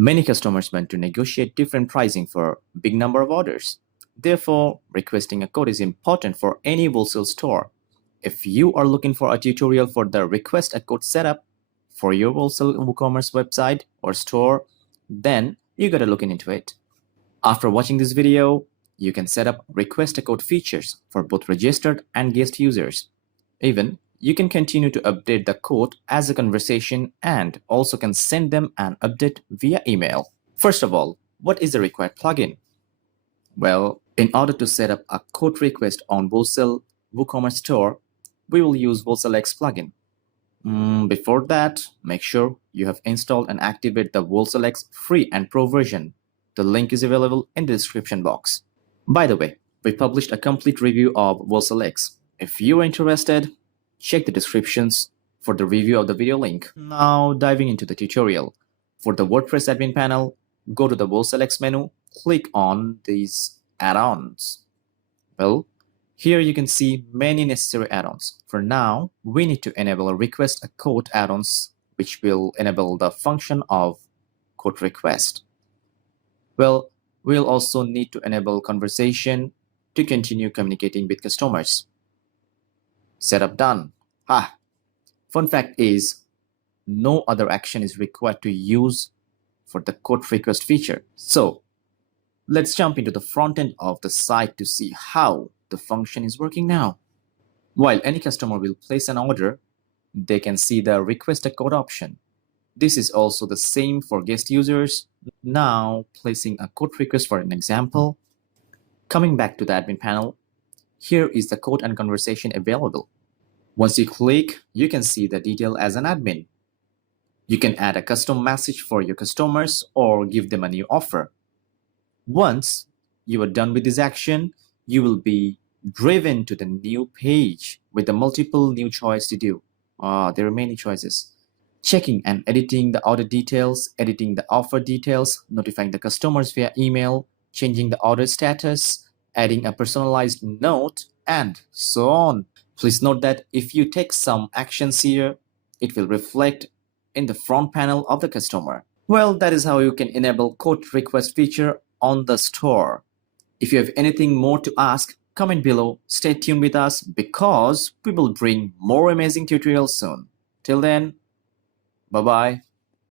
Many customers want to negotiate different pricing for big number of orders. Therefore, requesting a code is important for any wholesale store. If you are looking for a tutorial for the request a code setup for your wholesale WooCommerce website or store, then you gotta look into it. After watching this video, you can set up request a code features for both registered and guest users. Even you can continue to update the code as a conversation and also can send them an update via email. First of all, what is the required plugin? Well, in order to set up a code request on Wholesale WooCommerce store, we will use WholesaleX plugin. Before that, make sure you have installed and activated the WholesaleX free and pro version. The link is available in the description box. By the way, we published a complete review of WholesaleX. If you are interested, check the descriptions for the review of the video link. Now diving into the tutorial. For the WordPress admin panel, go to the WholesaleX menu, click on these add-ons. Well, here you can see many necessary add-ons. For now, we need to enable a request a quote add-ons, which will enable the function of quote request. Well, we'll also need to enable conversation to continue communicating with customers. Setup done. Fun fact is, no other action is required to use for the quote request feature. So let's jump into the front end of the site to see how the function is working now. While any customer will place an order, they can see the request a code option. This is also the same for guest users. Now placing a quote request for an example. Coming back to the admin panel, here is the quote and conversation available. Once you click, you can see the detail as an admin. You can add a custom message for your customers or give them a new offer. Once you are done with this action, you will be driven to the new page with the multiple new choices to do. There are many choices. Checking and editing the order details, editing the offer details, notifying the customers via email, changing the order status, adding a personalized note, and so on. Please note that if you take some actions here, it will reflect in the front panel of the customer. Well, that is how you can enable quote request feature on the store. If you have anything more to ask, comment below. Stay tuned with us because we will bring more amazing tutorials soon. Till then, bye-bye.